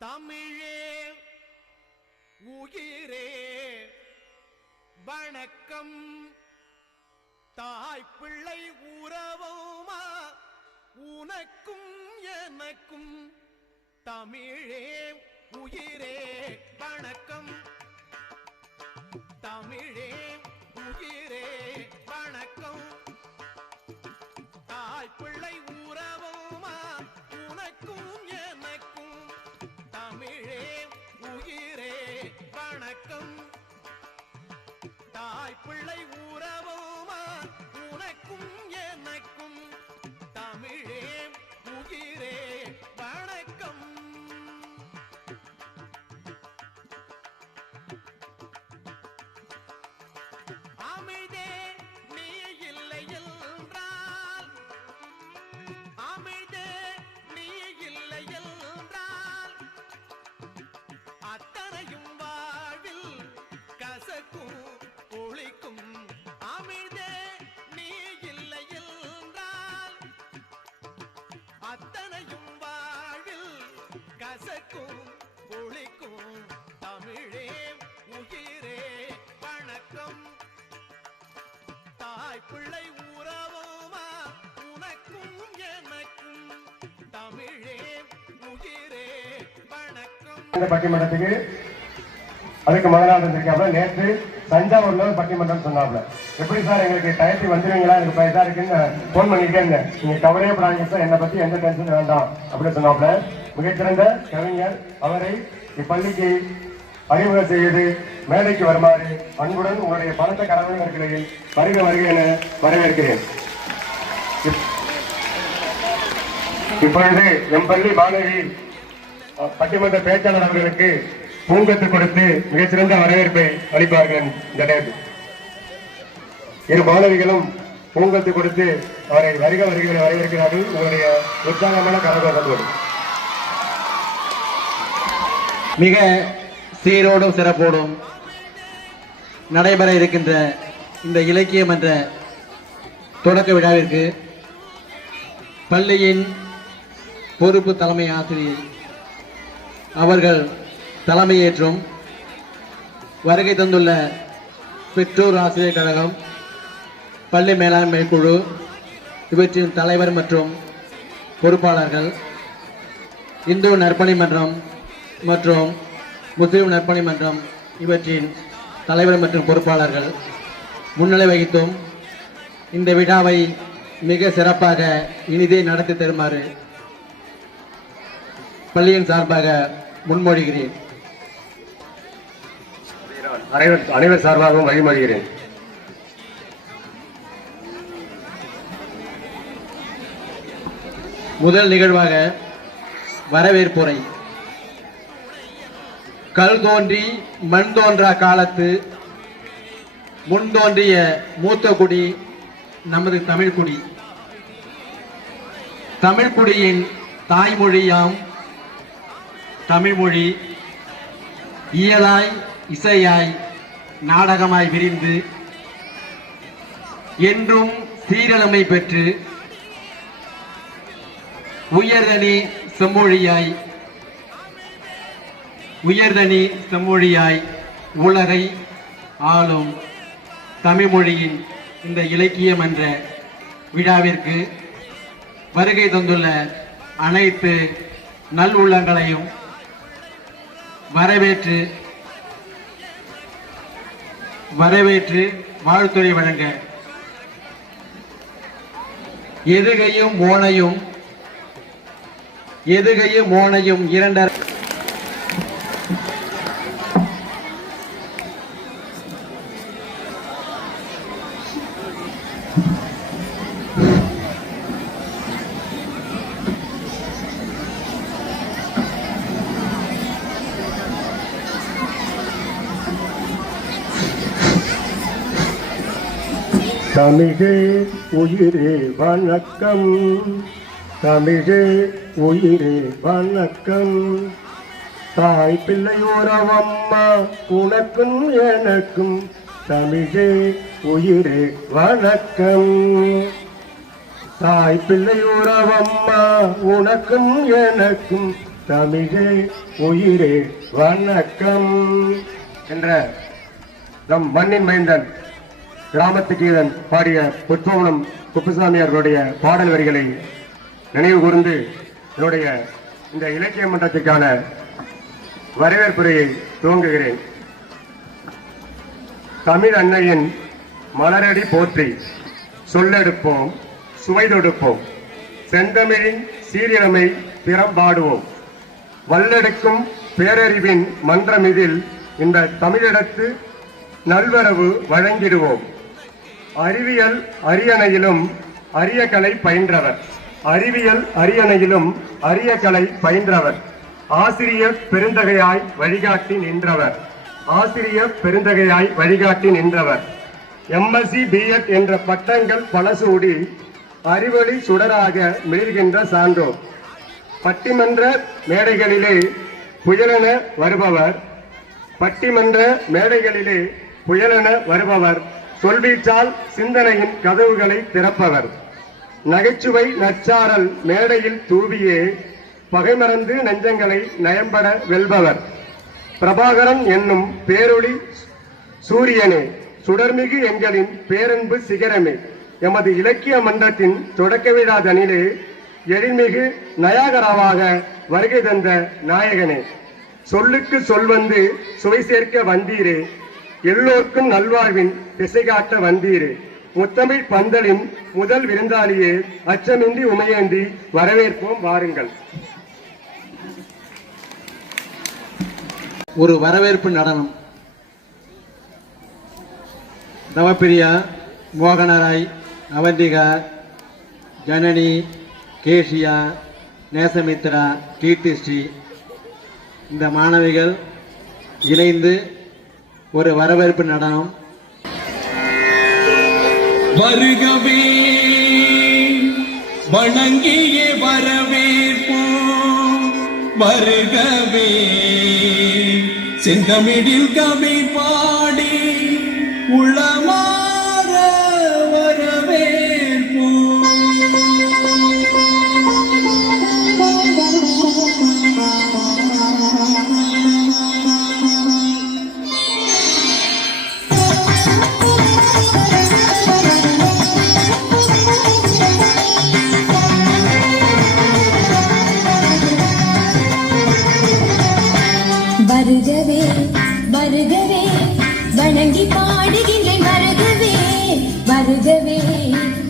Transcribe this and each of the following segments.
தமிழே உயிரே வணக்கம். தாய் பிள்ளை உறவுமா உனக்கும் எனக்கும். தமிழே உயிரே வணக்கம். தமிழே உயிரே வணக்கம். தாய் பிள்ளை உறவுமா உனக்கும் எனக்கும். தமிழே உயிரே வணக்கம். தாய் பிள்ளை உறவுமா உனக்கும் எனக்கும். தமிழே உயிரே வணக்கம். அமிழ்தே நீ இல்லை என்றால், அமிழ்தே நீ இல்லை என்றால் அத்தனையும் வாழ்வில் கசக்கும் ஒளிக்கும். அமிழ்தே நீ இல்லை என்றால் அத்தனையும் வாழ்வில் கசக்கும் ஒளிக்கும். தமிழே உயிரே வணக்கம். தாய் பிள்ளை உறவுமா உனக்கும் எனக்கும். தமிழே உயிரே வணக்கம். இந்த பட்டிமன்றத்துக்கு அதுக்கு முதலாவது இருந்திருக்காப்ல. நேற்று தஞ்சாவூர்ல ஒரு பட்டிமன்றம் சொன்னாப்ல. எப்படி சார் எங்களுக்கு டயத்துக்கு வந்துடுவீங்களா, எனக்கு இதா இருக்குன்னு போன் பண்ணிருக்கேன். நீங்க கவலையே படாதீங்க சார், என்னை பத்தி எந்த டென்ஷன் வேண்டாம் அப்படின்னு சொன்னாப்ல. மிகச்சிறந்த கவிஞர் அவரை இப்பள்ளிக்கு அறிமுகம் செய்து மேடைக்கு வருமாறு அன்புடன் உங்களுடைய பலத்த கரவர்களுக்கு வருக வருக என வரவேற்கிறேன். இப்பொழுது எம் பள்ளி மாணவி பட்டிமன்ற பேச்சாளர் அவர்களுக்கு பூங்கத்து கொடுத்து மிகச்சிறந்த வரவேற்பை அளிப்பார்கள். இந்த நேரத்தில் இரு மாணவிகளும் பூங்கத்து கொடுத்து அவரை வருக வருகைகளை வரவேற்கிறார்கள். உங்களுடைய உற்சாகமான கரகோஷத்தோடு மிக சீரோடும் சிறப்போடும் நடைபெற இருக்கின்ற இந்த இலக்கியம் என்ற தொடக்க விழாவிற்கு பள்ளியின் பொறுப்பு தலைமை ஆசிரியர் அவர்கள் தலைமையேற்றும் வருகை தந்துள்ள பெற்றோர் ஆசிரியர் கழகம், பள்ளி மேலாண்மை குழு இவற்றின் தலைவர் மற்றும் பொறுப்பாளர்கள், இந்து நற்பணி மன்றம் மற்றும் முஸ்லிம் நற்பணி மன்றம் இவற்றின் தலைவர் மற்றும் பொறுப்பாளர்கள் முன்னிலை வகித்தும் இந்த விழாவை மிக சிறப்பாக இனிதே நடத்தி தருமாறு பள்ளியின் சார்பாக முன்மொழிகிறேன். அனைவர் சார்பாகவும் வழிமொழிகிறேன். முதல் நிகழ்வாக வரவேற்புரை. கல் தோன்றி மண் தோன்றா காலத்து முன் தோன்றிய மூத்த குடி நமது தமிழ்குடி. தமிழ்குடியின் தாய்மொழியாம் தமிழ்மொழி இயலாய் இசையாய் நாடகமாய் விரிந்து என்றும் சீரழமை பெற்று உயர்தனி செம்மொழியாய் உலகை ஆளும் தமிழ்மொழியின் இந்த இலக்கியம் என்ற விழாவிற்கு வருகை தந்துள்ள அனைத்து நல் உள்ளங்களையும் வரவேற்று வாழ்த்துரை வழங்க எதுகையும் மோனையும் இரண்டர் தமிழே உயிரே வணக்கம். தமிழே உயிரே வணக்கம். தாய் பிள்ளை உறவம்மா உனக்கும் எனக்கும். தமிழே உயிரே வணக்கம். தாய் பிள்ளை உறவம்மா உனக்கும் எனக்கும். தமிழே உயிரே வணக்கம் என்ற நம் மண்ணின் மைந்தன் கிராமத்து கீதன் பாடிய புஷ்பவனம் குப்புசாமி அவர்களுடைய பாடல் வரிகளை நினைவு கூர்ந்து என்னுடைய இந்த இலக்கிய மன்றத்திற்கான வரவேற்புரையை துவங்குகிறேன். தமிழ் அன்னையின் மலரடி போற்றி சொல்லெடுப்போம் சுவைதொடுப்போம் செந்தமிழின் சீரிழமை திறம்பாடுவோம் வல்லெடுக்கும் பேரறிவின் மன்றமிதில் இந்த தமிழிடத்து நல்வரவு வழங்கிடுவோம். அறிவியல் அரியணையிலும் அரிய கலை பயின்றவர் அறிவியல் அரியணையிலும் அரிய கலை பயின்றவர் ஆசிரியர் பெருந்தகையாய் வழிகாட்டி நின்றவர் ஆசிரியர் பெருந்தகையாய் வழிகாட்டி நின்றவர் எம்எஸ்சி பிஎட் என்ற பட்டங்கள் பல சூடி அறிவொளி சுடராக மிளிர்கின்ற சான்றோர் பட்டிமன்ற மேடைகளிலே புயலென வருபவர் பட்டிமன்ற மேடைகளிலே புயலென வருபவர் சொல்வீச்சால் சிந்தனையின் கதவுகளை திறப்பவர் நகைச்சுவை நச்சாரல் மேடையில் தூவியே பகைமறந்து நெஞ்சங்களை நயம்பட வெல்பவர் பிரபாகரன் என்னும் பேரொளி சூரியனே சுடர்மிகு எங்களின் பேரன்பு சிகரமே எமது இலக்கிய மன்றத்தின் தொடக்க விழா தனிலே எழில்மிகு நயாகராவாக வருகை தந்த நாயகனே சொல்லுக்கு சொல்வந்து சுவை சேர்க்க வந்தீரே எல்லோர்க்கும் நல்வாழ்வின் திசை காட்ட வந்தீரே முத்தமிழ் பந்தலின் முதல் விருந்தாளியே அச்சமின்றி உமையேந்தி வரவேற்போம் வாருங்கள். ஒரு வரவேற்பு நடனம். நவப்பிரியா, மோகனராய், அவந்திகா, ஜனனி, கேஷியா, நேசமித்ரா, கீர்த்திஸ்ரீ இந்த மாணவிகள் இணைந்து ஒரு வரவேற்பு நடனம். வருகவே வணங்கியே வரவேற்போம் வருகவே செந்தமிழில் கவி பாடி உளமாற வரவேற்போம். வருகவே வருகவே வணங்கி பாடுகின்றேன் வருகவே வருகவே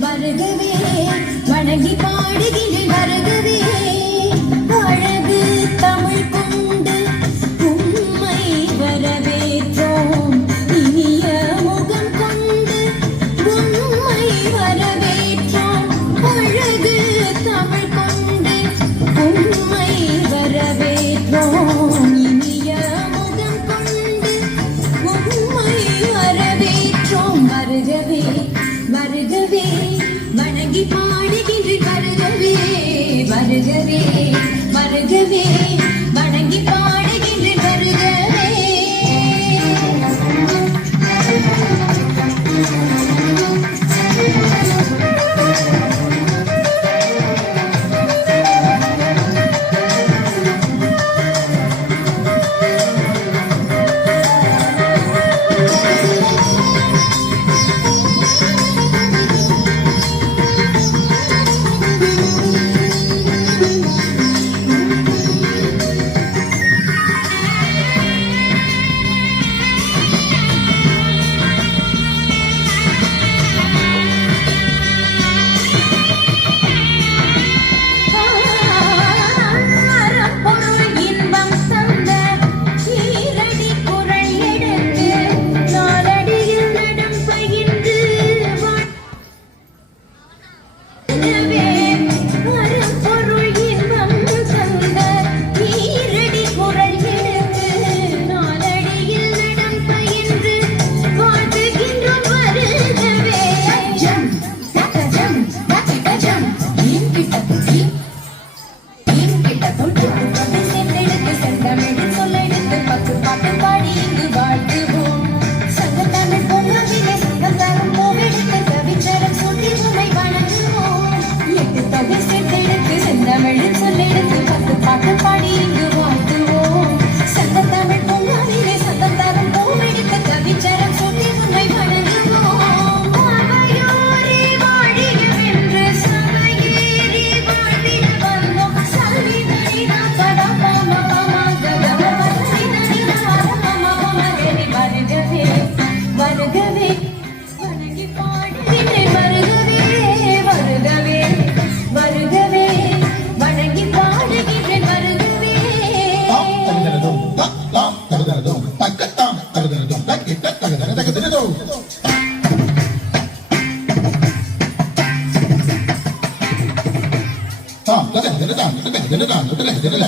வருகவே வணங்கி பாடுகின்றேன் வருகவே அழகு தமிழ் கொண்டு உம்மை வரவேற்றோம் இனிய முகம் கொண்டு உம்மை வரவேற்றோம் அழகு தமிழ் கொண்டு உம்மை வரவேற்றோம் வருகவே வருகவே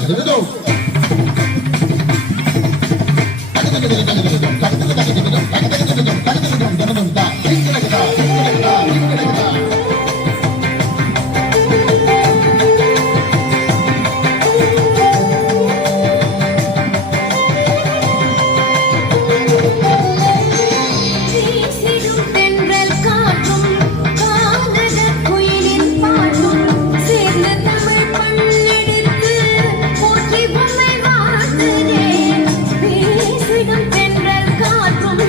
வீசிடும் தென்றல் காற்றும் கானகக் குயிலின் பாட்டும் சேர்ந்து தமிழ் பண்ணெடுத்து போற்றி உம்மை வாழ்த்துகிறேன். வீசிடும் தென்றல் காற்றும்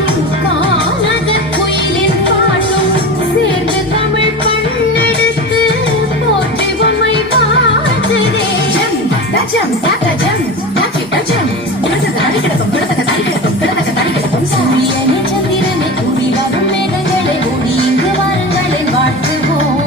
கானகக் குயிலின் பாட்டும் சேர்ந்து தமிழ் பண்ணெடுத்து போற்றி உம்மை வாழ்த்துகிறேன். ஜம் தஜம் தஜம் தஜம் சூரியனே சந்திரனே கூடி வரும் மேகங்களே ஓடி இங்கு வாருங்களே வாழ்த்துவோம்.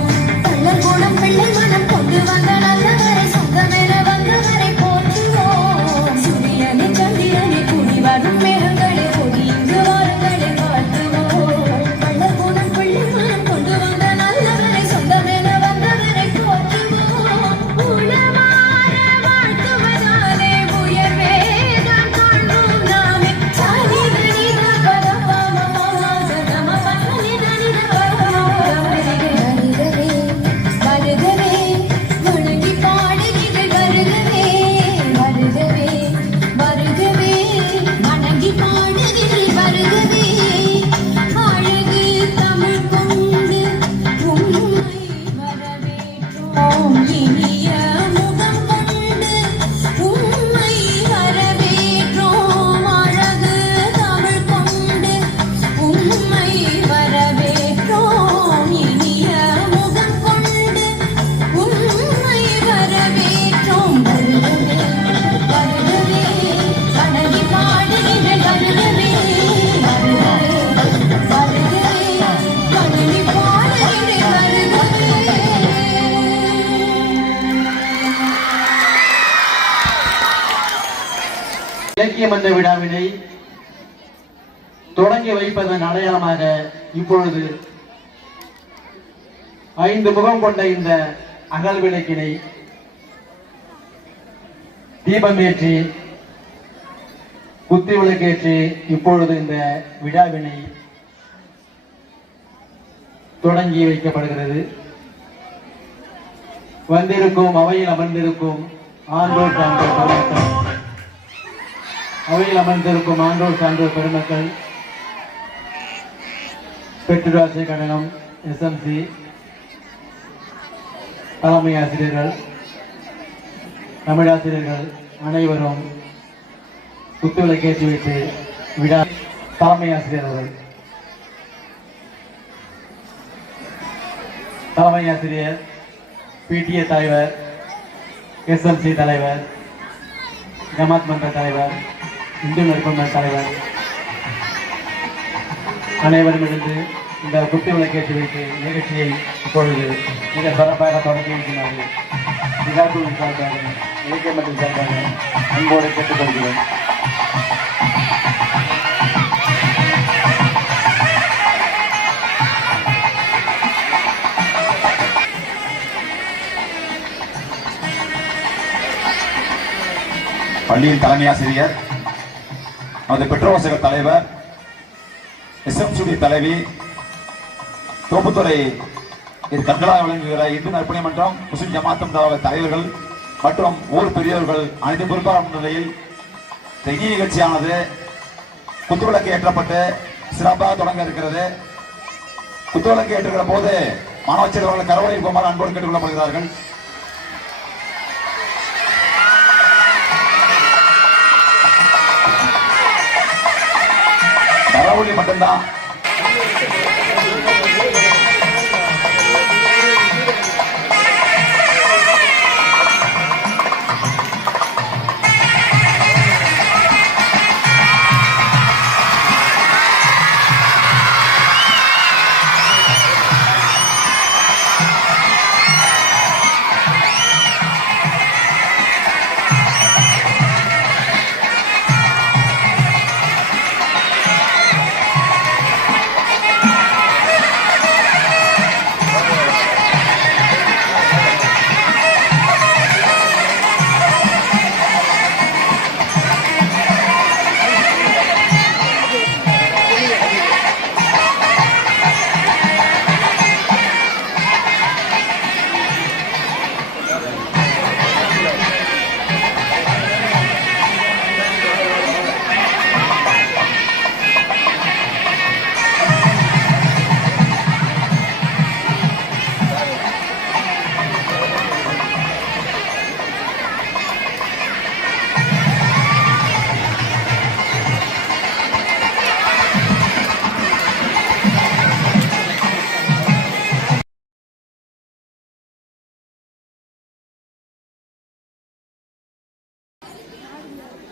கள்ளர் குணம் பிள்ளை மனம் கொண்டு வந்த நல்லவரை சொந்தமென வந்தவரை போற்றுவோம். சூரியனே சந்திரனே கூடி வரும் மேகங்களே ஓடி இங்கு வாருங்களே வாழ்த்துவோம். கள்ளர் குணம் பிள்ளை மனம் கொண்டு வந்த நல்லவரை சொந்தமென வந்தவரை போற்றுவோம். உளமாற வாழ்த்துவதாலே உயர்வேதான் காண்போம் நாமே. வருகவே வணங்கி பாடுகிறேன் வருகவே வருகவே வருகவே வணங்கி பாடுகிறேன் வருகவே அழகு தமிழ் கொண்டு உம்மை வரவேற்றோம் இனிய முகம் கொண்டு உம்மை வரவேற்றோம் அழகு தமிழ் கொண்டு உம்மை வரவேற்றோம் இனிய முகம் கொண்டு உம்மை வரவேற்றோம். வருகவே வருகவே வணங்கி பாடுகிறேன் வருகவே வருகவே வருகவே வணங்கி பாடுகிறேன் வருகவே. இலக்கிய மன்ற விழாவினை தொடங்கி வைப்பதன் அடையாளமாக இப்பொழுது 5 முகம் கொண்ட இந்த அகல் விளக்கினை தீபமேற்றி குத்தி விளக்கேற்றி இப்பொழுது இந்த விழாவினை தொடங்கி வைக்கப்படுகிறது. வந்திருக்கும் அவையில் அமர்ந்திருக்கும் ஆண்டோர் சான்றோர் பெருமக்கள், அவையில் அமர்ந்திருக்கும் ஆண்டோர் சான்றோர் பெருமக்கள், பெற்றோராசிரியர் கழகம் எஸ்எம்சி தலைமை ஆசிரியர்கள், தமிழாசிரியர்கள் அனைவரும் குத்துவிளக்கேற்றி வைத்து விழா தலைமை ஆசிரியர்கள், தலைமை ஆசிரியர், பிடிஏ தலைவர், எஸ்எம்சி தலைவர், ஜமாத் மன்ற தலைவர், இந்து நற்பண்ப தலைவர் அனைவரும் இருந்து இந்த குத்து விளக்கேற்றி வைத்து நிகழ்ச்சியை இப்பொழுது மிக சிறப்பாக தொடங்கி இருக்கிறார்கள். விழாக்குழுவின் சார்பாக இலக்கிய மற்றும் சார்பாக அன்போடு கேட்டுக்கொள்கிறோம். பள்ளியின் தலைமை ஆசிரியர், நமது பெற்றோர் தலைவர், எஸ்எம்சி தலைவி, தோப்புத்துறை கண்களாக விளங்குகிற இந்து நற்பணி மன்றம், முஸ்லிம் ஜமாத் தலைவர்கள் மற்றும் ஊர் பெரியவர்கள் அனைத்து பொறுப்பாளர் நிலையில் இந்த நிகழ்ச்சியானது குத்துவிளக்கு ஏற்றப்பட்டு சிறப்பாக தொடங்க இருக்கிறது. குத்துவிளக்கு ஏற்றுகிற போது மாணவ செல்வர்கள் கரவொலி போமாறு அன்போடு கேட்டுக்கொள்ளப்படுகிறார்கள். கரவொலி மட்டும்தான்.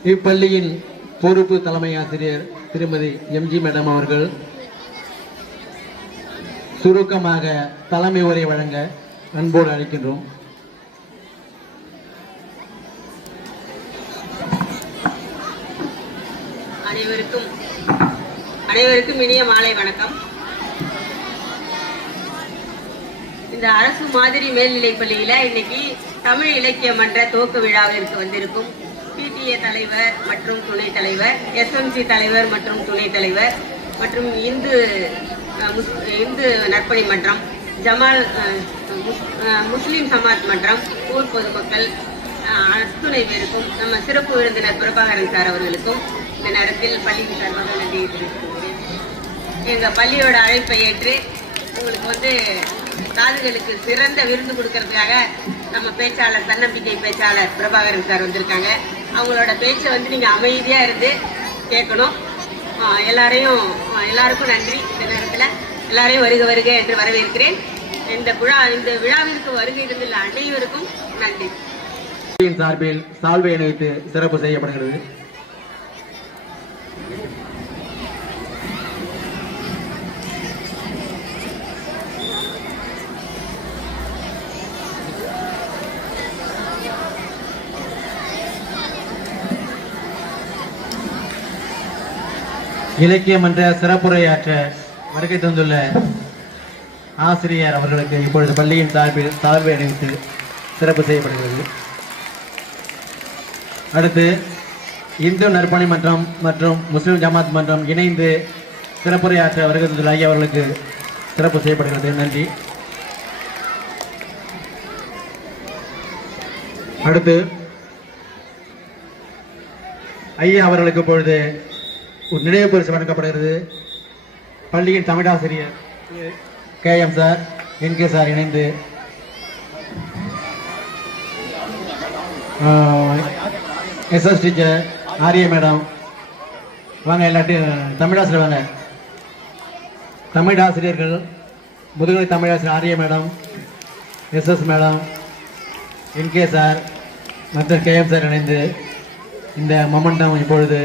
இப்பள்ளியின் பொறுப்பு தலைமை ஆசிரியர் திருமதி எம்ஜி மேடம் அவர்கள் சுருக்கமாக தலைமை உரை வழங்க அன்போடு அழைக்கின்றோம். அனைவருக்கும் இனிய மாலை வணக்கம். இந்த அரசு மாதிரி மேல்நிலைப் பள்ளியில இன்னைக்கு தமிழ் இலக்கிய மன்ற துவக்க விழாவிற்கு வந்திருக்கும் PTA தலைவர் மற்றும் துணைத் தலைவர், SMC தலைவர் மற்றும் துணைத் தலைவர் மற்றும் இந்து நற்பணி மன்றம், ஜமால் முஸ்லிம் சமாஜ் மன்றம், ஊர் பொதுமக்கள் அத்துணை பேருக்கும், நம்ம சிறப்பு விருந்தினர் பிரபாகரன் சார் அவர்களுக்கும் இந்த நேரத்தில் பள்ளியின் சார்பாக நன்றியை தெரிவித்துக்கொள்கிறேன். எங்கள் பள்ளியோட அழைப்பை ஏற்று உங்களுக்கு காதுகளுக்கு சிறந்த விருந்து கொடுக்கறதுக்காக நம்ம பேச்சாளர், தன்னம்பிக்கை பேச்சாளர் பிரபாகரன் சார் வந்திருக்காங்க. அவங்களோட பேச்சை நீங்கள் அமைதியாக இருந்து கேட்கணும். எல்லாருக்கும் நன்றி. இந்த நேரத்தில் எல்லாரையும் வருக வருக என்று வரவேற்கிறேன். இந்த விழாவிற்கு வருகை இருந்துள்ள அனைவருக்கும் நன்றி. சார்பில் சால்வை அணிவித்து சிறப்பு செய்யப்படுகிறது. இலக்கிய மன்ற சிறப்புரையாற்ற வருகை தந்துள்ள ஆசிரியர் அவர்களுக்கு இப்பொழுது பள்ளியின் சார்பில் சால்வை அணிவித்து சிறப்பு செய்யப்படுகிறது. அடுத்து இந்து நற்பணி மன்றம் மற்றும் முஸ்லிம் ஜமாத் மன்றம் இணைந்து சிறப்புரையாற்ற வருகை தந்துள்ள ஐயா அவர்களுக்கு சிறப்பு செய்யப்படுகிறது. நன்றி. அடுத்து ஐயா அவர்களுக்கு இப்பொழுது ஒரு நினைவு பரிசு வழங்கப்படுகிறது. பள்ளியின் தமிழாசிரியர் KM சார், NK சார் இணைந்து SS டீச்சர் ஆரிய மேடம் வாங்க, எல்லாத்தையும் தமிழாசிரியர் வாங்க. தமிழாசிரியர்கள் முதுகலை தமிழாசிரியர் ஆரிய madam, SS madam, NK sir மற்றும் KM சார் இணைந்து இந்த மொமெண்டம் இப்பொழுது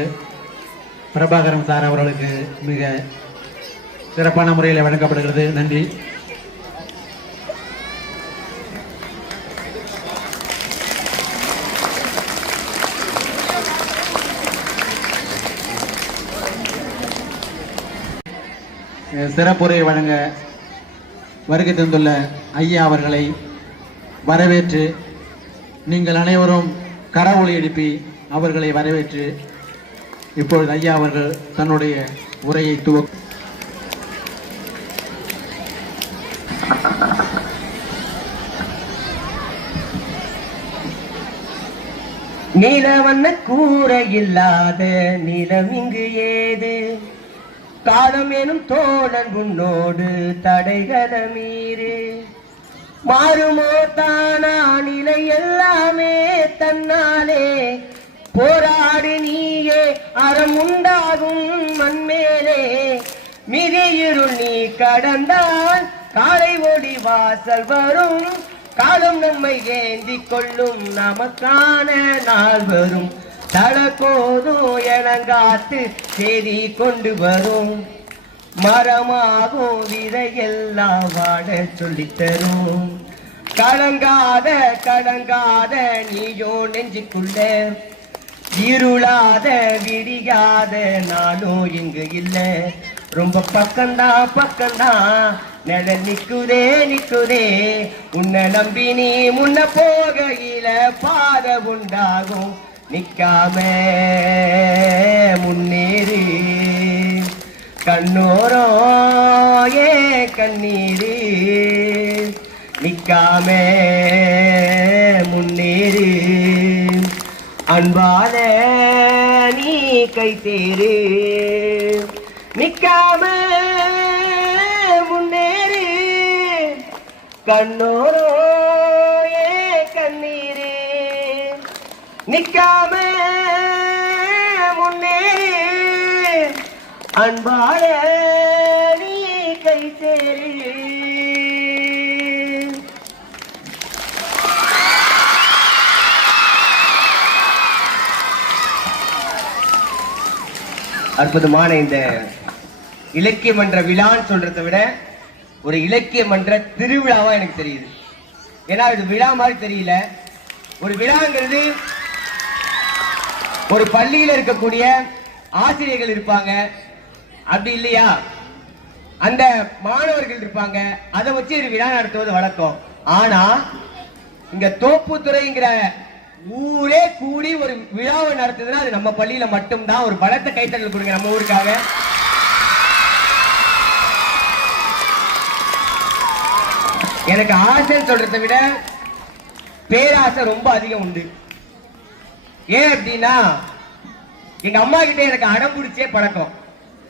பிரபாகரன் சார் அவர்களுக்கு மிக சிறப்பான முறையில் வழங்கப்படுகிறது. நன்றி. சிறப்புரை வழங்க வருகை தந்துள்ள ஐயா அவர்களை வரவேற்று நீங்கள் அனைவரும் கரவொலி எழுப்பி அவர்களை வரவேற்று இப்பொழுது ஐயா அவர்கள் தன்னுடைய உரையை துவக்கும். நீலவண்ண கூரை இல்லாத நிலம் இங்கு ஏது, காலம் எனும் தோழன் உன்னோடு தடைகள மீறு, மாறுமோ தானா நிலை எல்லாமே தன்னாலே, போராடு நீயே அறம் உண்டாகும் மண்மேலே, மிதியிருள் நீ கடந்தால் காலை ஓடி வாசல் வரும், காலம் நம்மை ஏந்தி கொள்ளும் நமக்கான நாள் வரும், தளக்கோதும் எனங்காத்து செய்தி கொண்டு வரும், மரமாகும் விதையெல்லாம் வாட சொல்லித்தரும், கலங்காத கடங்காத நீயோ நெஞ்சுக்குள்ள, இருளாத விடியாத நானும் இங்கு இல்ல, ரொம்ப பக்கம்தான் நிழல் நிக்குதே, உன்னை நம்பி நீ முன்ன போகையில பாத உண்டாகும், நிக்காம முன்னேறு கண்ணோரோ ஏ கண்ணீரு, நிக்காம முன்னேறு அன்பான நீ கை தேரு, நிக்காம முன்னேறு கண்ணோரோ ஏ கண்ணீரு, நிக்காம முன்னேறு அன்பான நீ கை தேரு. அற்புதமான இந்த இலக்கிய மன்ற விழான்னு சொல்றதை விட ஒரு இலக்கிய மன்ற திருவிழாவா எனக்கு தெரியுது. ஏன்னா இது விழா மாதிரி தெரியல. ஒரு விழாங்கிறது ஒரு பள்ளியில இருக்கக்கூடிய ஆசிரியர்கள் இருப்பாங்க, அப்படி இல்லையா அந்த மாணவர்கள் இருப்பாங்க, அதை வச்சு ஒரு விழா நடத்துவது வழக்கம். ஆனா இங்க தோப்புத்துறைங்கிற ஊரே கூடி ஒரு விழாவை நடத்துதுன்னா அது நம்ம பள்ளியில மட்டும்தான். ஒரு பலத்த கைத்தட்டல் கொடுங்க நம்ம ஊருக்காக. எனக்கு ஆசைன்னு சொல்றதை விட பேராசை ரொம்ப அதிகம் உண்டு. ஏன் அப்படின்னா எங்க அம்மா கிட்ட எனக்கு அடம் பிடிச்சே பழக்கம்.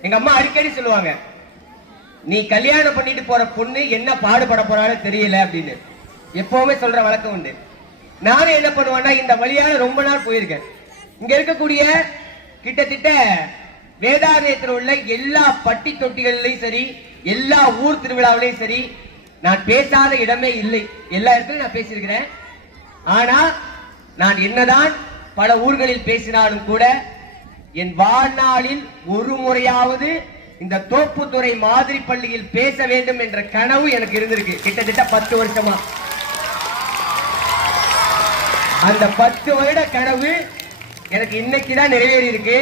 எங்க அம்மா அடிக்கடி சொல்லுவாங்க, நீ கல்யாணம் பண்ணிட்டு போற பொண்ணு என்ன பாடுபட போறான்னு தெரியல அப்படின்னு எப்பவுமே சொல்ற வழக்கம் உண்டு. நானும் என்ன பண்ணுவேன்னா இந்த வழியால ரொம்ப நாள் போயிருக்கேன். இங்க இருக்கக்கூடிய கிட்டத்தட்ட வேதாரண்யத்தில் உள்ள எல்லா பட்டி தொட்டிகள்லயும் சரி, எல்லா ஊர் திருவிழாவிலையும் சரி, நான் பேசாத இடமே இல்லை. எல்லா இடத்துலயும் நான் பேசியிருக்கிறேன். ஆனா நான் என்னதான் பல ஊர்களில் பேசினாலும் கூட என் வாழ்நாளில் ஒரு முறையாவது இந்த தோப்புத்துறை மாதிரி பள்ளியில் பேச வேண்டும் என்ற கனவு எனக்கு இருந்திருக்கு. கிட்டத்தட்ட 10 வருஷமா. அந்த 10 வருட கனவு எனக்கு இன்னைக்குதான் நிறைவேறி இருக்கு.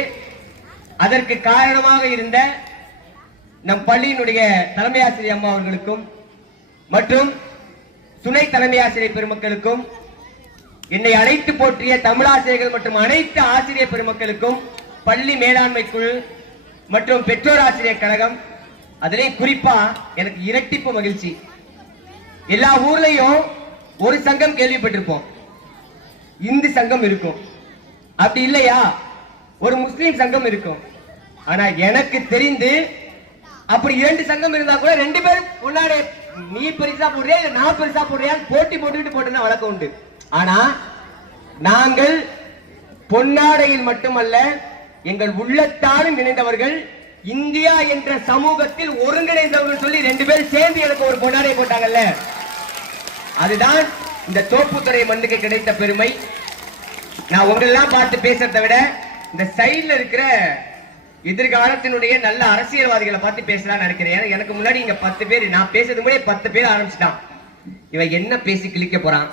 அதற்கு காரணமாக இருந்த நம் பள்ளியினுடைய தலைமை ஆசிரியர் அம்மா அவர்களுக்கும் மற்றும் துணை தலைமை ஆசிரியர் பெருமக்களுக்கும், என்னை அழைத்து போற்றிய தமிழாசிரியர்கள் மற்றும் அனைத்து ஆசிரியர் பெருமக்களுக்கும், பள்ளி மேலாண்மை குழு மற்றும் பெற்றோர் ஆசிரியர் கழகம், அதிலே குறிப்பா எனக்கு இரட்டிப்பு மகிழ்ச்சி. எல்லா ஊர்லயும் ஒரு சங்கம் கேள்விப்பட்டிருப்போம், இந்து சங்கம் இருக்கும், அப்படி இல்லையா ஒரு முஸ்லீம் சங்கம் இருக்கும். ஆனா எனக்கு தெரிந்து அப்படி 2 சங்கம் இருந்தா கூட 2 பேரும் முன்னாடி நீ பெருசா போடுறியா இல்ல நான் பெருசா போடுறியா போட்டி போட்டுக்கிட்டு போட்டு வழக்கம் உண்டு. ஆனா நாங்கள் பொன்னாடையில் மட்டுமல்ல எங்கள் உள்ளத்தாலும் இணைந்தவர்கள், இந்தியா என்ற சமூகத்தில் ஒருங்கிணைந்தவர்கள் சொல்லி 2 பேரும் சேர்ந்து எனக்கு ஒரு பொன்னாடை போட்டாங்கல்ல, அதுதான் இந்த தோப்புத்துறை மண்ணுக்கு கிடைத்த பெருமை. நான் உங்களெல்லாம் பார்த்து பேசுறதை விட இந்த சைட்ல இருக்கிற எதிர்காலத்தினுடைய நல்ல அரசியல்வாதிகளை பார்த்து பேசலாம்னு நினைக்கிறேன். எனக்கு முன்னாடி இங்க 10 பேர், நான் பேசுறது முன்னாடி 10 பேர் ஆரம்பிச்சிட்டான். இவன் என்ன பேசி கிழிக்க போறான்.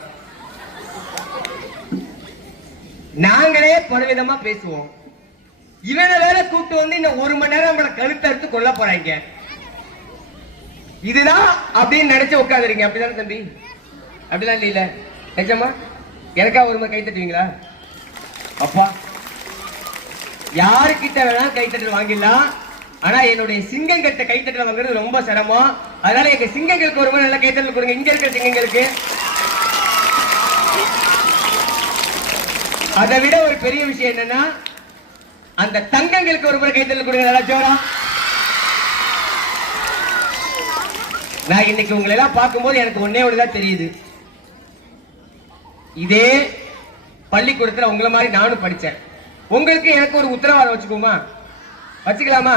நாங்களே பலவிதமா பேசுவோம், இவனை வேற கூப்பிட்டு வந்து இந்த 1 மணி நேரம் நம்மளை கழுத்தை எடுத்து கொல்ல போறாங்க. இதுதான் அப்படின்னு நினைச்சு உட்காந்துருங்க. அப்படிதானே தம்பி? அப்படிலாம் இல்ல நிஜமா? எனக்கா ஒரு மாதிரி கை தட்டுவீங்களா? அப்பா யாருக்கிட்ட வேணா கைத்தட்டல் வாங்கிடலாம். ஆனா என்னுடைய சிங்கம் கிட்ட கைத்தட்டல் வாங்குறது ரொம்ப சிரமம். அதனால எங்க சிங்கங்களுக்கு ஒரு மாதிரி நல்லா கைத்தட்டல் கொடுங்க. இங்க இருக்கிற சிங்கங்களுக்கு. அதை விட ஒரு பெரிய விஷயம் என்னன்னா அந்த தங்கங்களுக்கு ஒரு முறை கைத்தட்டல் கொடுங்க நல்லா ஜோரா. நான் இன்னைக்கு உங்களை எல்லாம் பார்க்கும்போது எனக்கு ஒன்னே ஒண்ணுதான் தெரியுது. இதே பள்ளிக்கூடத்துல உங்களை மாதிரி நானும் படிச்சேன். உங்களுக்கு எனக்கு ஒரு உத்தரவாதம் வச்சுக்கோமா? வச்சுக்கலாமா?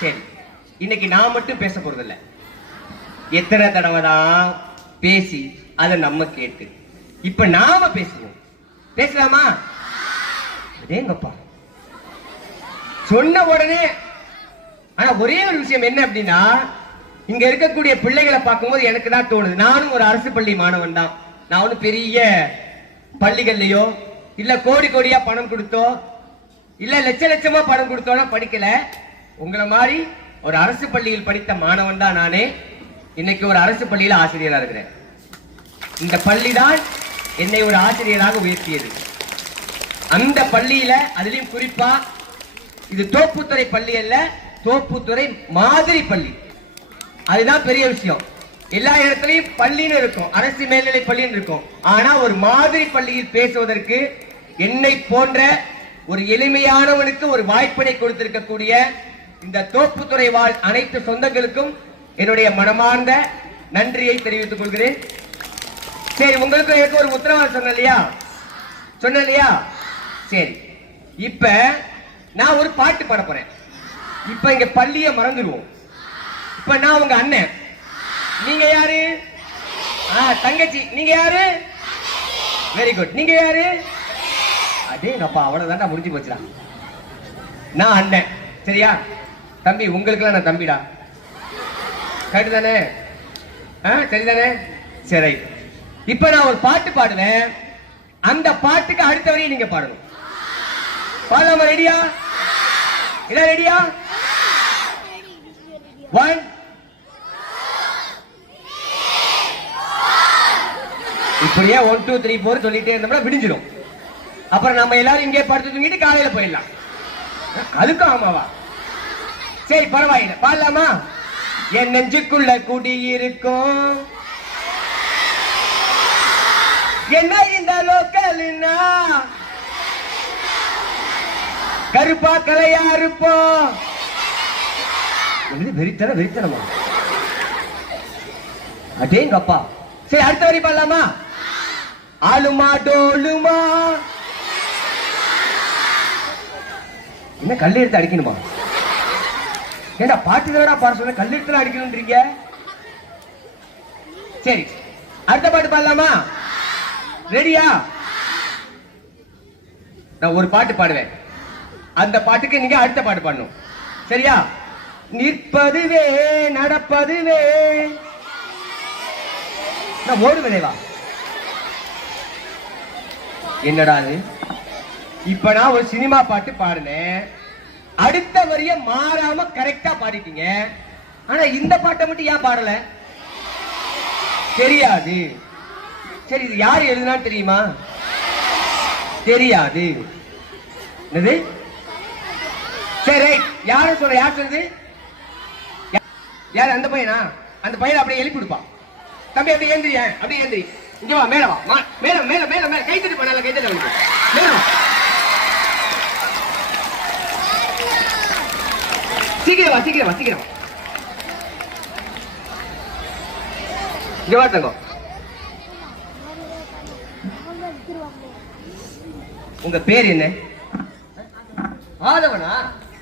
சரி, இன்னைக்கு நான் மட்டும் பேச போறதில்ல. எத்தனை தடவை தான் பேசி அதை நம்ம கேட்டு இப்ப நாம பேசுவோம். பேசலாமா? அதேங்கப்பா சொன்ன உடனே. ஆனா ஒரே ஒரு விஷயம் என்ன அப்படின்னா, இங்க இருக்கக்கூடிய பிள்ளைகளை பார்க்கும்போது எனக்கு தான் தோணுது, நானும் ஒரு அரசு பள்ளி மாணவன் தான். நான் ஒன்னும் பெரிய பள்ளிகள்லயோ இல்ல கோடி கோடியா பணம் கொடுத்தோ இல்ல லட்ச லட்சமா பணம் கொடுத்தோன்னா படிக்கல. உங்களை மாதிரி ஒரு அரசு பள்ளியில் படித்த மாணவன் தான் நானே. இன்னைக்கு ஒரு அரசு பள்ளியில ஆசிரியரா இருக்கிறேன். இந்த பள்ளி தான் என்னை ஒரு ஆசிரியராக உயர்த்தியது. அந்த பள்ளியில அதுலயும் குறிப்பா இது தோப்புத்துறை பள்ளி அல்ல, தோப்புத்துறை மாதிரி பள்ளி. அதுதான் பெரிய விஷயம். எல்லா இடத்துலயும் பள்ளின்னு இருக்கும், அரசு மேல்நிலை பள்ளின்னு இருக்கும். ஆனா ஒரு மாதிரி பள்ளியில் பேசுவதற்கு என்னை போன்ற ஒரு எளிமையானவனுக்கு ஒரு வாய்ப்பினை கொடுத்திருக்கக்கூடிய இந்த தோப்புத்துறை வாழ் அனைத்து சொந்தங்களுக்கும் என்னுடைய மனமார்ந்த நன்றியை தெரிவித்துக் கொள்கிறேன். சரி, உங்களுக்கு எனக்கு ஒரு உத்தரவாதம் சொன்ன இல்லையா? சரி, இப்ப நான் ஒரு பாட்டு பாட போறேன். இப்ப இங்க பள்ளியை மறந்துடுவோம். இப்ப நான் உங்க அண்ணன், நீங்க யாரு? தங்கச்சி. நீங்க யாரு? Very good. நீங்க யாரு? அதே அப்பா அவ்வளவுதான் முடிஞ்சு போச்சுடா. நான் அண்ணன், சரியா? தம்பி உங்களுக்குலாம் நான் தம்பிடா, கரெக்ட் தானே? சரிதானே? சரி, இப்ப நான் ஒரு பாட்டு பாடுவேன், அந்த பாட்டுக்கு அடுத்த வரையும் நீங்க பாடணும். பாடலாமா? ரெடியா? என்ன ரெடியா? 1 இப்படியே 1 2 3 4 சொல்லிட்டே இருந்தோம்னா விடிஞ்சிடும். அப்புறம் நம்ம எல்லாரும் இங்கே படுத்து தூங்கிட்டு காலையில போயிடலாம். அதுக்கும் ஆமாவா? சரி பரவாயில்லை, பாடலாமா? என் நெஞ்சுக்குள்ள குடி இருக்கும் என்ன இந்த லோக்கல்னா, கருப்பா கலையா இருப்போம். வெறித்தன வெறித்தனமா அடேங்கப்பா. சரி அடுத்த வரி பாடலாமா? ஆளுமா டோலுமா. என்ன கல் எடுத்து அடிக்கணுமா? ஏண்டா பாட்டு தானடா பாட சொல்ல, கல் எடுத்து அடிக்கணும்ன்றீங்க? சரி அடுத்த பாட்டு பாடலாமா? ரெடியா? நான் ஒரு பாட்டு பாடுவேன், அந்த பாட்டுக்கு நீங்க அடுத்த பாட்டு பாடணும். சரியா? நிற்பதுவே நடப்பதுவே நான் ஓடுவேனேவா. என்னடா அது? இப்ப நான் ஒரு சினிமா பாட்டு பாடுனேன், அடுத்த வரிய மாறாம கரெக்டா பாடிட்டீங்க. ஆனா இந்த பாட்டை மட்டும் ஏன் பாடல? தெரியாது. சரி இது யார் எழுதுனான்னு தெரியுமா? தெரியாது. என்னது? சரி யாரும் சொல்ற, யார் சொல்றது? யார்? அந்த பையனா? அந்த பையனை அப்படியே எழுப்பி கொடுப்பான். தம்பி அப்படியே ஏந்திரி, அப்படியே ஏந்திரி, இங்க வா, மேல வா, மேல மேல மேல மேல கை தட்டி பண்ணல, கை தட்டி மேல வா, சீக்கிரம் வா, சீக்கிரம் வா, சீக்கிரம் வா. இங்க வா தங்கம். உங்க பேர் என்ன? ஆதவனா?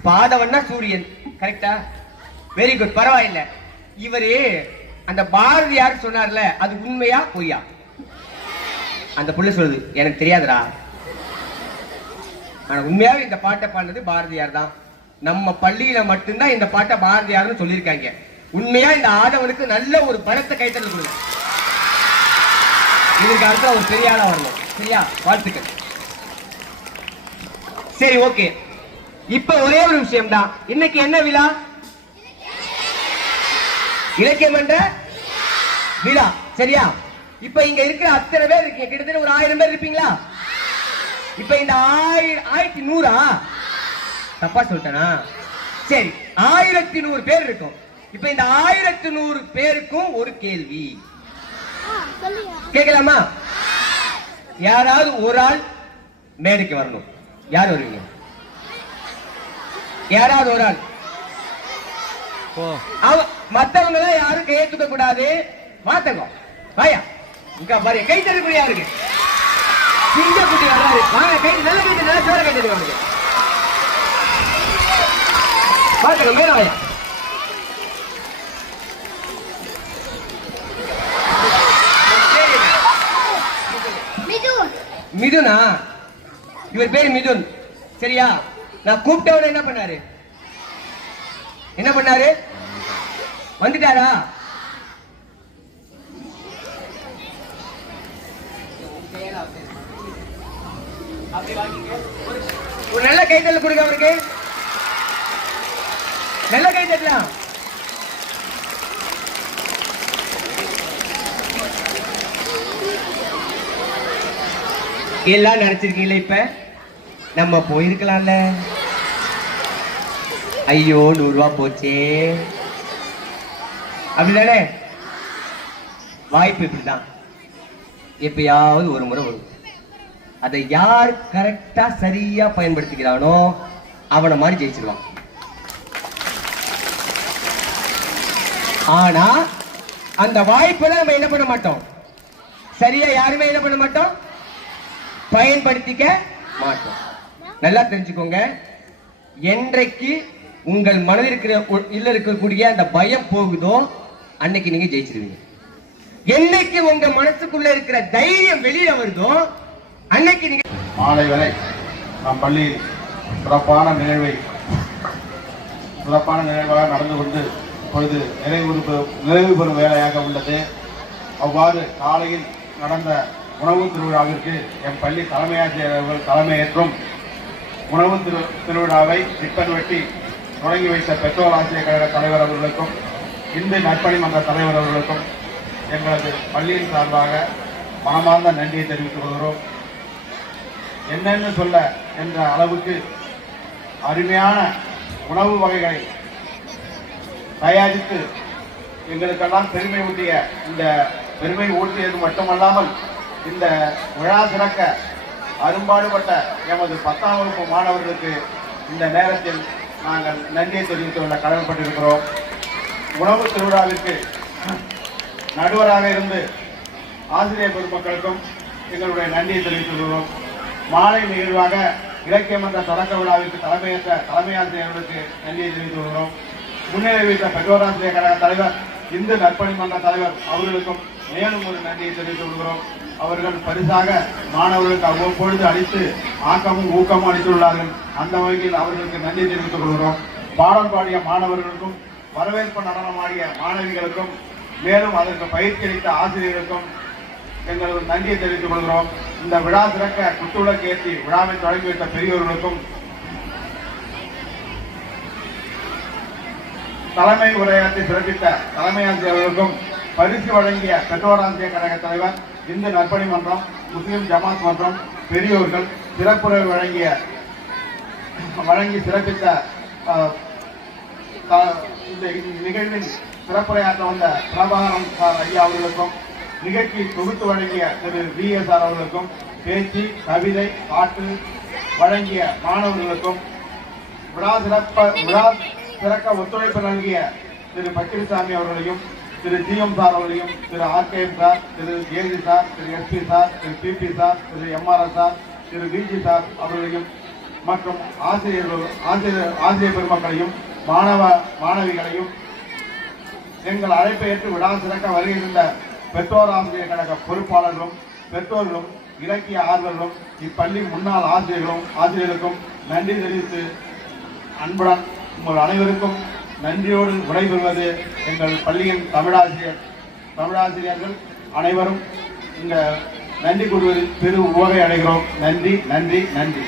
பாதவன்னா சூரியன், கரெக்டா? வெரி குட், பரவாயில்லை. இவரு அந்த பாரதியார் சொன்னார்ல, அது உண்மையா பொய்யா? அந்த புள்ள சொல்லுது எனக்கு தெரியாதுடா, ஆனா உண்மையாவே இந்த பாட்டை பாடினது பாரதியார் தான். நம்ம பள்ளியில மட்டும்தான் இந்த பாட்டை பாரதியார்னு சொல்லியிருக்காங்க. உண்மையா இந்த ஆதவனுக்கு நல்ல ஒரு பலத்தை கைத்தல் கொடுங்க. இதற்கு அடுத்த ஒரு பெரிய ஆளா வரணும். சரியா? வாழ்த்துக்கள். சரி ஓகே, இப்ப ஒரே ஒரு விஷயம் தான். இன்னைக்கு என்ன விழா? இலக்கியம் என்ற விழா. சரியா? இப்ப இங்க இருக்கிற அத்தனை பேர் இருக்கீங்க, கிட்டத்தட்ட ஒரு 1000 பேர் இருப்பீங்களா? இப்ப இந்த 1100 தப்பா சொல்லிட்டேனா? சரி 1100 பேர் இருக்கும். இப்ப இந்த 1100 பேருக்கும் ஒரு கேள்வி கேட்கலாமா? யாராவது ஒரு ஆள் மேடைக்கு வரணும். யார் வருவீங்க? யாராவது ஒரு ஆள். மத்தவங்க எல்லாம் யாரும் கையை தூக்க கூடாது. மாத்தங்க வாயா, இங்க பாரு, கை தட்டி யாருக்கு? சிங்க குட்டி வர்றாரு, வாங்க கை, நல்ல கை, நல்ல சோற கை தட்டி வாங்க. பாத்துங்க, மேல வாயா. மிதுனா? இவர் பேரு மிதுன். சரியா? நான் கூப்பிட்டவன என்ன பண்ணாரு? என்ன பண்ணாரு? வந்துட்டாரா? ஒரு நல்ல கைத்தல் கொடுங்க அவருக்கு. நல்ல கைத்தட்டலாம். எல்லாம் நினைச்சிருக்கீங்களா? இப்ப நம்ம போயிருக்கலாம்ல. ஐயோ 100 ரூபாய் போச்சே, அப்படிதானே? வாய்ப்பு இப்படிதான், எப்பயாவது ஒரு முறை வரும். அதை யார் கரெக்டா சரியா பயன்படுத்திக்கிறானோ அவனை மாதிரி ஜெயிச்சிருவான். ஆனா அந்த வாய்ப்பை நம்ம என்ன பண்ண மாட்டோம், சரியா யாருமே என்ன பண்ண மாட்டோம், பயன்படுத்திக்க மாட்டோம். நல்லா தெரிஞ்சுக்கோங்க, என்றைக்கு உங்கள் மனதில் இருக்கக்கூடிய அந்த பயம் போகுதோ அன்னைக்கு நீங்க ஜெயிச்சிருவீங்க. என்னைக்கு உங்க மனசுக்குள்ள இருக்கிற தைரியம் வெளியில வருதோ அன்னைக்கு நீங்க. மாலை வரை நம் பள்ளியில் சிறப்பான நிகழ்வை சிறப்பான நிகழ்வாக நடந்து கொண்டு இப்பொழுது நிறைவு பெறும் வேலையாக உள்ளது. அவ்வாறு காலையில் நடந்த உணவு திருவிழாவிற்கு என் பள்ளி தலைமையாசிரியர் அவர்கள் தலைமையேற்றும் உணவு திருவிழாவை ரிப்பன் வெட்டி தொடங்கி வைத்த பெற்றோர் ஆசிரியர் கழக தலைவர் அவர்களுக்கும் இந்து நற்பணி மன்ற தலைவர் அவர்களுக்கும் எங்களது பள்ளியின் சார்பாக மனமார்ந்த நன்றியை தெரிவித்துக் கொள்கிறோம். என்னென்னு சொல்ல என்ற அளவுக்கு அருமையான உணவு வகைகளை தயாரித்து எங்களுக்கெல்லாம் பெருமை ஊட்டிய இந்த பெருமை ஊட்டியது மட்டுமல்லாமல் இந்த விழா சிறக்க அரும்பாடுபட்ட எமது 10ஆம் வகுப்பு மாணவர்களுக்கு இந்த நேரத்தில் நாங்கள் நன்றியை தெரிவித்துக் கொள்ள கடமைப்பட்டிருக்கிறோம். உணவு திருவிழாவிற்கு நடுவராக இருந்து ஆசிரியர் பெருமக்களுக்கும் எங்களுடைய நன்றியை தெரிவித்துக் கொள்கிறோம். மாலை நிகழ்வாக இலக்கிய மன்ற தொடக்க விழாவிற்கு தலைமையேற்ற தலைமை ஆசிரியர்களுக்கு நன்றியை தெரிவித்துக் கொள்கிறோம். முன்னிலை வைத்த பெற்றோராசிரியர் கழக தலைவர் இந்து நற்பணி மன்ற தலைவர் அவர்களுக்கும் மேலும் ஒரு நன்றியை தெரிவித்துக் கொள்கிறோம். அவர்கள் பரிசாக மாணவர்களுக்கு அவ்வப்பொழுது அளித்து ஆக்கமும் ஊக்கமும் அளித்துள்ளார்கள். அந்த வகையில் அவர்களுக்கு நன்றி தெரிவித்துக் கொள்கிறோம். பாடல் பாடிய மாணவர்களுக்கும் வரவேற்பு நடனமாடிய மாணவிகளுக்கும் மேலும் அதற்கு பயிற்சி அளித்த ஆசிரியர்களுக்கும் எங்களது நன்றியை தெரிவித்துக் கொள்கிறோம். இந்த விழா சிறக்க குத்துவிளக்கு ஏற்றி விழாவை தொடங்கி வைத்த பெரியோர்களுக்கும் தலைமை உரையாற்றி சிறப்பித்த தலைமை ஆசிரியர்களுக்கும் பரிசு வழங்கிய பெற்றோர் ஆசிரியர் கழக தலைவர் இந்து நற்பணி மன்றம் முஸ்லிம் ஜமாத் மன்றம் பெரியோர்கள் சிறப்புரை வழங்கி சிறப்பித்த இந்த நிகழ்வின் சிறப்புரையாற்ற வந்த பிரபாகரன் சார் ஐயா அவர்களுக்கும் நிகழ்ச்சி தொகுத்து வழங்கிய திரு VS அவர்களுக்கும் பேச்சு கவிதை பாட்டு வழங்கிய மாணவர்களுக்கும் விழா சிறக்க ஒத்துழைப்பு நல்கிய திரு பக்கிரிசாமி அவர்களையும் திரு GM சார் அவர்களையும் திரு RKM சார் திரு JG சார் திரு SP சார் திரு PP சார் திரு MRS சார் திரு VG சார் அவர்களையும் மற்றும் ஆசிரியர் பெருமக்களையும் மாணவிகளையும் எங்கள் அழைப்பை ஏற்று விழா சிறக்க வருகின்ற பெற்றோர் ஆசிரியர் கழக பொறுப்பாளர்களும் பெற்றோர்களும் இலக்கிய ஆர்வலர்களும் இப்பள்ளி முன்னாள் ஆசிரியர்களுக்கும் நன்றி தெரிவித்து அன்புடன் உங்கள் அனைவருக்கும் நன்றியோடு விடைபெறுவது எங்கள் பள்ளியின் தமிழாசிரியர்கள் அனைவரும் இந்த நன்றி கூறுவதில் பெரு உவகை அடைகிறோம். நன்றி நன்றி நன்றி.